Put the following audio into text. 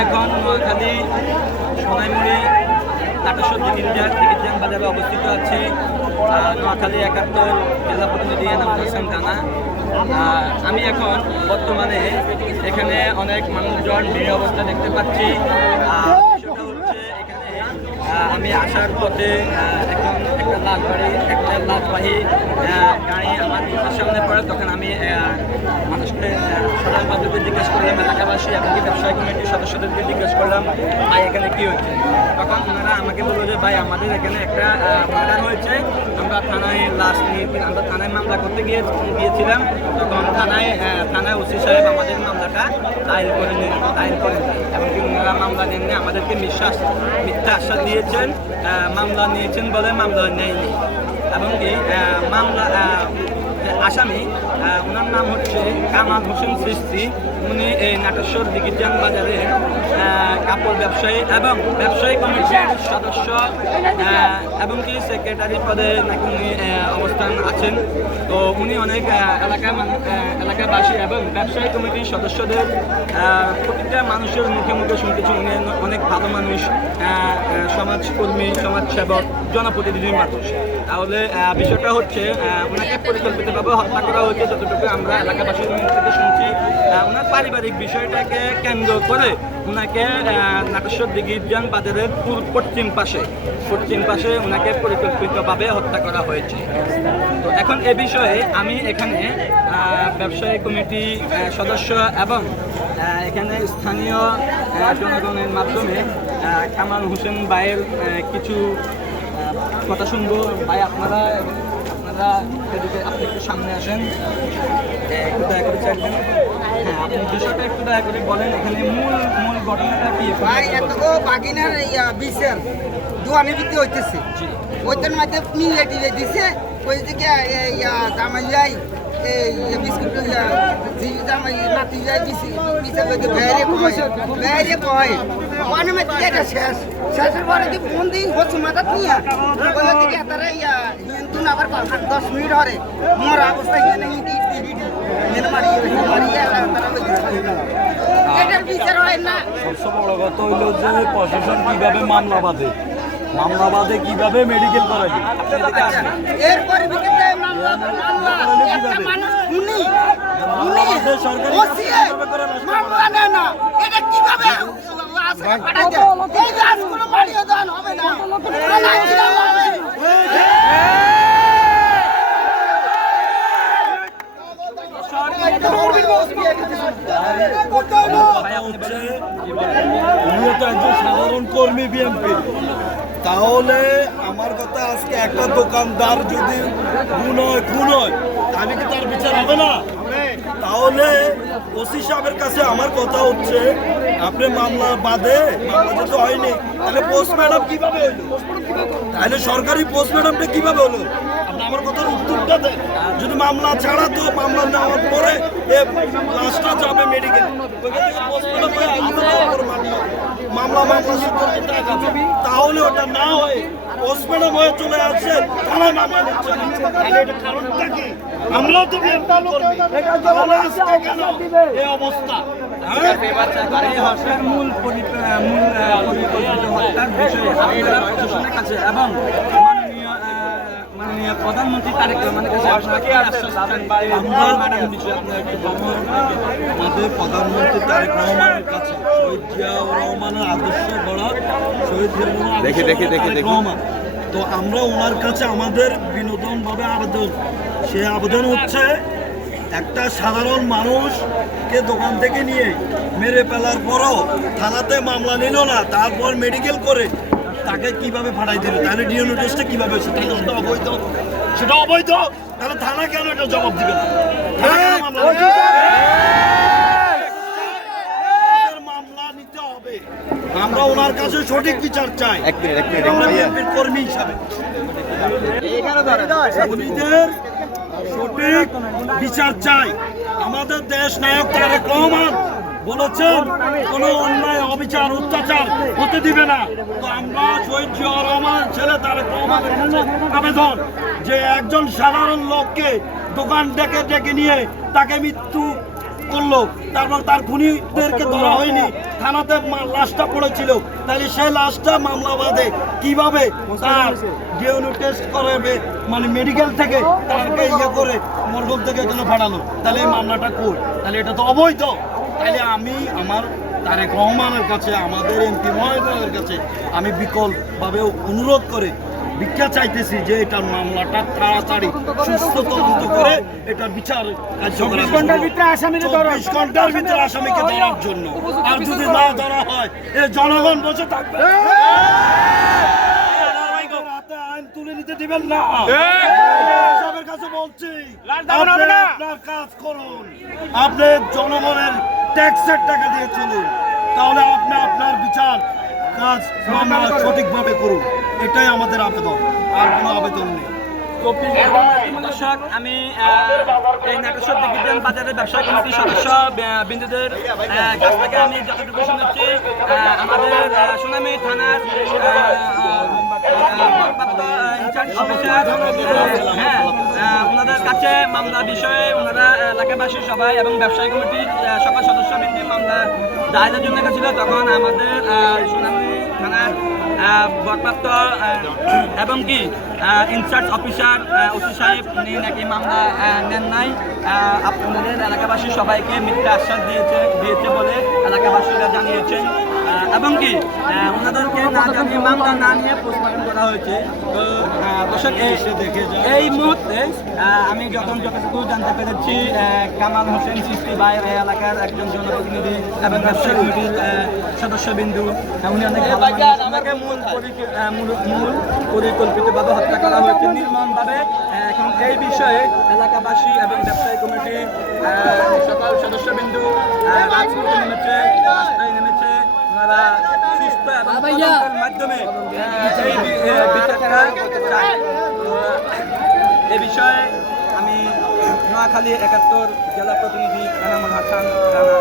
এখন নোয়াখালী সোনাইমুড়ি নাট্যসজ্জি গির্জান বাজারে অবস্থিত আছি। নোয়াখালী ৭১ জেলা প্রতিনিধি এনাম হোসেন রানা। আমি এখন বর্তমানে এখানে অনেক মানুষজন ভিড় অবস্থা দেখতে পাচ্ছি। বিষয়টা হচ্ছে এখানে আমি আসার পথে একটা লাশবাহী গাড়ি আমার সামনে পড়ে। তখন আমি মানুষকে সাধারণ পাবলিককে জিজ্ঞেস করলাম, এলাকাবাসী এবং ব্যবসায়ী কমিটির সদস্যদেরকে জিজ্ঞেস করলাম, ভাই এখানে কী হচ্ছে। তখন ওনারা আমাকে বললো যে ভাই আমাদের এখানে একটা মার্ডার হয়েছে, আমরা থানায় লাশ নিয়ে আমরা থানায় মামলা করতে গিয়েছিলাম। তখন থানায় ওসি সাহেব আমাদের মামলাটা দায়ের করেন এবং কি ওনারা মামলা নেননি, আমাদেরকে মিথ্যা আশ্বাস দিয়েছেন, মামলা নিয়েছেন বলে মামলা নেয়নি। এবং কি মামলা আসামি ওনার নাম হচ্ছে কামাল হোসেন সৃষ্টি। উনি এই নাটেশ্বর গির্জান বাজারে কাপড় ব্যবসায়ী এবং ব্যবসায়ী কমিটির সদস্য এবং কি সেক্রেটারি পদে নাকি উনি অবস্থান আছেন। তো উনি অনেক এলাকাবাসী এবং ব্যবসায়ী কমিটির সদস্যদের প্রতিটা মানুষের মুখে মুখে শুনতেছি উনি অনেক ভালো মানুষ, সমাজকর্মী, সমাজসেবক, জনপ্রতিনিধির মানুষ। তাহলে বিষয়টা হচ্ছে ওনাকে পরিকল্পিতভাবে হত্যা করা হয়েছে যতটুকু আমরা এলাকাবাসীর মুখ থেকে শুনছি। ওনার পারিবারিক বিষয়টাকে কেন্দ্র করে ওনাকে নাটেশ্বর গির্জান বাজারের পশ্চিম পাশে ওনাকে পরিকল্পিতভাবে হত্যা করা হয়েছে। তো এখন এ বিষয়ে আমি এখানে ব্যবসায়ী কমিটি সদস্য এবং এখানে স্থানীয় জনগণের মাধ্যমে কামাল হোসেন ভাইয়ের কিছু কথা শুনবো। ভাই আপনারা আপনি একটু সামনে আসেন, একটু দয়া করে চাইবেন। হ্যাঁ, আপনি বিষয়টা একটু দয়া করে বলেন, এখানে মূল ঘটনাটা কি? ভাই এতগো বাগিনার বিচার দোয়ানি বিক্রি হইতেছে, ওইটার মাঝে মিলিয়ে টিলে দিছে। ওই দিকে জামাই যাই বিস্কুট জামাই নাতি যাই বিচার করতে বাইরে কয় ওয়ানে মাঝে এটা শেষের পরে কি ফোন দিই হচ্ছে মাথা নিয়ে ওই দিকে তারা হিন্দু আবার 10 মিনিট হরে মোর অবস্থা হিনে হিনে মারিয়ে এটার বিচার হয় না। সবচেয়ে বড় কথা হইল যে প্রশাসন কিভাবে মামলা বাঁধে কিভাবে মেডিকেল করাবে। এর পরিপ্রেক্ষিতে মামলা একটা মানুষ খুনি মামলা নেয় না, এটা কিভাবে এই রাজগুলো মারিয়ে দেন হবে না। একজন সাধারণ কর্মী বিএনপি, তাহলে আমার কথা আজকে একটা দোকানদার যদি খুন হয় তাহলে কি তার বিচার হবে না? তাহলে ওসি সাহেবের কাছে আমার কথা হচ্ছে, আপনি মামলা যেহেতু হয়নি, তাহলে পোস্ট ম্যাডাম কিভাবে হইলো? তাহলে সরকারি পোস্ট ম্যাডামটা কিভাবে হলো? আপনি আমার কথার উত্তরটা দেন। যদি মামলা ছাড়া তো মামলা নেওয়ার পরে লাশটা যাবে মেডিকেল, তাহলে ওটা না হয়ে পোস্ট ম্যাডাম হয়ে চলে আসছে থানায় মামলা নিচ্ছে না। তাহলে এটা কারণটা কি? আমরাও তো এই অবস্থা মূল হত্যার বিষয়ে আপনারা প্রশাসনের কাছে এবং মাননীয় প্রধানমন্ত্রী তারেক রহমানের কাছে আমাদের প্রধানমন্ত্রী তারেক রহমানের কাছে শহীদ জিয়াউর রহমানের আদর্শ গড়া শহীদ জিয়াউর রহমান, তো আমরা ওনার কাছে আমাদের বিনোদনভাবে আবেদন, সে আবেদন হচ্ছে একটা সাধারণ মানুষকে দোকান থেকে নিয়ে মেরে ফেলার পরও থানাতে মামলা নিল না, তারপর মেডিকেল করে তাকে কিভাবে ফাটাই দিল? তাহলে ডিএনএ টেস্টটা কিভাবে? সেটা অবৈধ। তাহলে থানা কেন এটা জবাব দিবে না? মামলা নিতে হবে। আমরা ওনার কাছে সঠিক বিচার চাই। আমরা বিএনপির কর্মী হিসাবে সঠিক বিচার চাই। আমাদের দেশ নায়ক তারেক রহমান বলেছেন কোনো অন্যায়, অবিচার, অত্যাচার হতে দিবে না। তো আমরা শহীদ জিয়াউর রহমান ছেলে তারেক রহমানের কাছে আবেদন যে একজন সাধারণ লোককে দোকান ডেকে নিয়ে তাকে মৃত্যু করলো, তারপর তার খুনিদেরকে ধরা হয়নি, থানাতে লাশটা পড়েছিল, তাহলে সেই লাশটা মামলা বাদে কিভাবে তার ডিএনএ টেস্ট করাবে, মানে মেডিকেল থেকে তাকে ইয়ে করে মরগম থেকে এখানে পাঠানো, তাহলে এই মামলাটা কই? তাহলে এটা তো অবৈধ। তাহলে আমি আমার তারেক রহমানের কাছে, আমাদের এমপি মহোদয়ের কাছে আমি বিকল্পভাবে অনুরোধ করে ভিক্ষা চাইতেছি যে এটার মামলাটা তাড়াতাড়ি সুস্থ তদন্ত করে এটার বিচার কার্যকর 24 ঘন্টার ভিতরে আসামিকে ধরা। 24 ঘন্টার ভিতরে আসামিকে ধরার জন্য। আর যদি না ধরা হয় এ জনগণ বসে থাকবে, হাতে আইন তুলে নিতে দিবেন না। সবার কাছে বলছি আপনি আপনার কাজ করুন, আপনি জনগণের ট্যাক্সের টাকা দিয়ে চলুন, তাহলে আপনি আপনার বিচার কাজ মামলা সঠিকভাবে করুন, এটাই আমাদের আবেদন, আর কোনো আবেদন নেই। দর্শক, আমি এই নাটেশ্বর বিজ্ঞান বাজারের ব্যবসায়ী কমিটির সদস্য বিন্দুদের কাছ থেকে আমি যতটুকু শুনেছি, আমাদের সুনামি থানার ওনাদের কাছে মামলা বিষয়ে ওনারা এলাকাবাসী সবাই এবং ব্যবসায়ী কমিটির সকল সদস্যবৃন্দ মামলা দায়েরের জন্য গেছিল। তখন আমাদের সুনামি থানার ভারপ্রাপ্ত এবং কি ইনচার্জ অফিসার ওসি সাহেব উনি নাকি মামলা নেন নাই, আপনাদের এলাকাবাসী সবাইকে মিথ্যা আশ্বাস দিয়েছে বলে এলাকাবাসীরা জানিয়েছেন, এবং কি ওনাদেরকে না জানিয়ে মামলা না নিয়ে পোস্টমর্টম করা হয়েছে। তো দর্শক, এই মুহূর্তে আমি যতটুকু জানতে পেরেছি, কামাল হোসেন সৃষ্টি ভাই এই এলাকার একজন জনপ্রতিনিধি এবং ব্যবসায়ী কমিটির সদস্যবিন্দু, উনি অনেক ভালো মানুষ। ওনাকে মূল পরিকল্পিতভাবে হত্যা করা হয়েছে নির্মমভাবে। এখন এই বিষয়ে এলাকাবাসী এবং ব্যবসায়ী কমিটির সকল সদস্যবিন্দু রাজপথে নেমেছে, রাস্তায় নেমেছে। ওনারা সুস্থ এবং তদন্তের মাধ্যমে এই বিচারটা চায়। এ বিষয়ে আমি নোয়াখালী 71 জেলা প্রতিনিধি এনামুল হাসান রানা